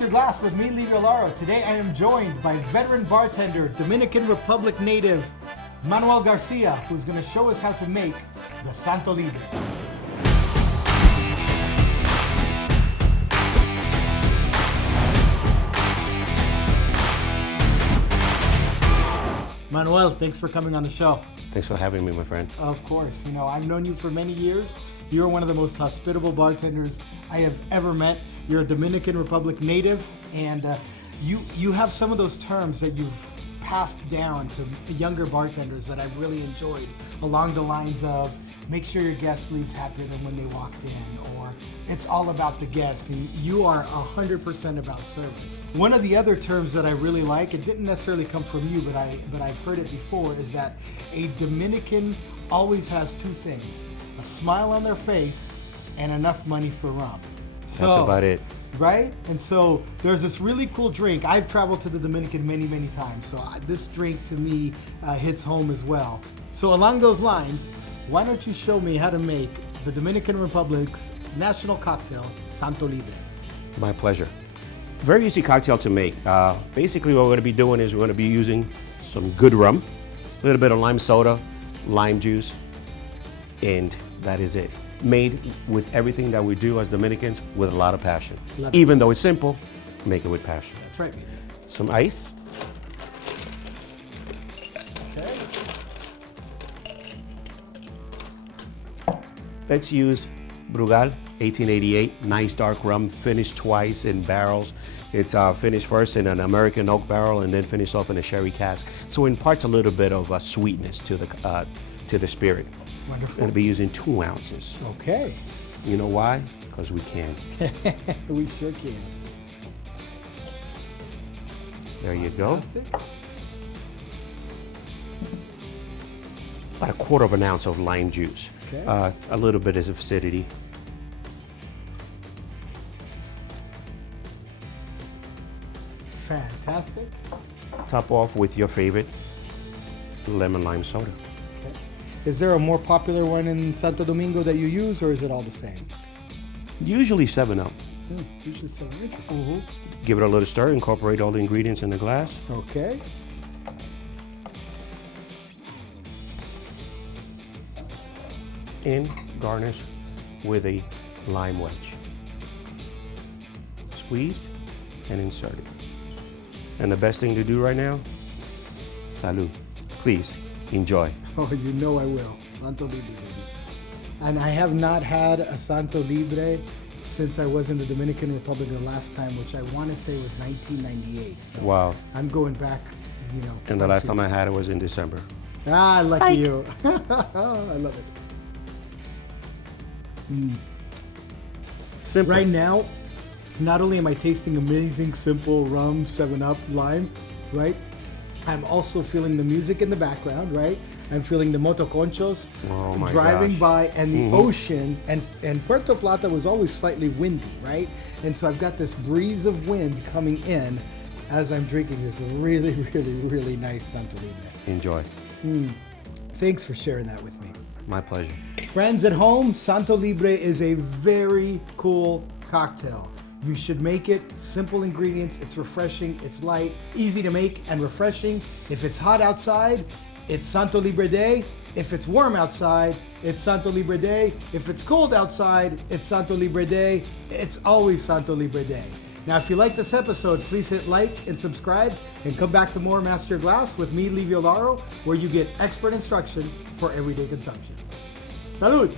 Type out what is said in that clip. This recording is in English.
Master Glass with me, Livio Laro. Today I am joined by veteran bartender, Dominican Republic native, Manuel Garcia, who's going to show us how to make the Santo Libre. Manuel, thanks for coming on the show. Thanks for having me, my friend. Of course. You know, I've known you for many years. You're one of the most hospitable bartenders I have ever met. You're a Dominican Republic native, and you have some of those terms that you've passed down to the younger bartenders that I've really enjoyed, along the lines of make sure your guest leaves happier than when they walked in, or it's all about the guest, and you are 100% about service. One of the other terms that I really like, it didn't necessarily come from you, but I've heard it before, is that a Dominican always has two things: a smile on their face and enough money for rum. So, that's about it. Right? And so there's this really cool drink. I've traveled to the Dominican many, many times. So this drink to me hits home as well. So along those lines, why don't you show me how to make the Dominican Republic's national cocktail, Santo Libre? My pleasure. Very easy cocktail to make. Basically what we're going to be doing is we're going to be using some good rum, a little bit of lime soda, lime juice, and that is it. Made with everything that we do as Dominicans with a lot of passion. Even though it's simple, make it with passion. That's right, baby. Some ice. Okay. Let's use Brugal 1888, nice dark rum, finished twice in barrels. It's finished first in an American oak barrel and then finished off in a sherry cask. So it imparts a little bit of sweetness to the spirit. Wonderful. We're going to be using 2 ounces. Okay. You know why? Because we can. We sure can. There you go. Fantastic. About 1/4 ounce of lime juice. Okay. A little bit of acidity. Fantastic. Top off with your favorite lemon lime soda. Okay. Is there a more popular one in Santo Domingo that you use, or is it all the same? Usually 7-Up. Usually so interesting. Give it a little stir, incorporate all the ingredients in the glass. Okay. And garnish with a lime wedge. Squeezed and inserted. And the best thing to do right now, salud. Please, enjoy. Oh, you know I will. Santo Libre, baby. And I have not had a Santo Libre since I was in the Dominican Republic the last time, which I want to say was 1998. So Wow. I'm going back, you know. And the last time I had it was in December. Ah, lucky Psych. you. I love it. Simple. Right now, not only am I tasting amazing, simple rum, 7-Up, lime, right? I'm also feeling the music in the background, right? I'm feeling the motoconchos Oh my driving gosh. by, and the ocean, and Puerto Plata was always slightly windy, right? And so I've got this breeze of wind coming in as I'm drinking this really, really, really nice Santo Libre. Enjoy. Thanks for sharing that with me. My pleasure. Friends at home, Santo Libre is a very cool cocktail. You should make it. Simple ingredients. It's refreshing. It's light, easy to make, and refreshing. If it's hot outside, it's Santo Libre Day. If it's warm outside, it's Santo Libre Day. If it's cold outside, it's Santo Libre Day. It's always Santo Libre Day. Now, if you like this episode, please hit like and subscribe, and come back to more Master Glass with me, Livio Laro, where you get expert instruction for everyday consumption. Salud!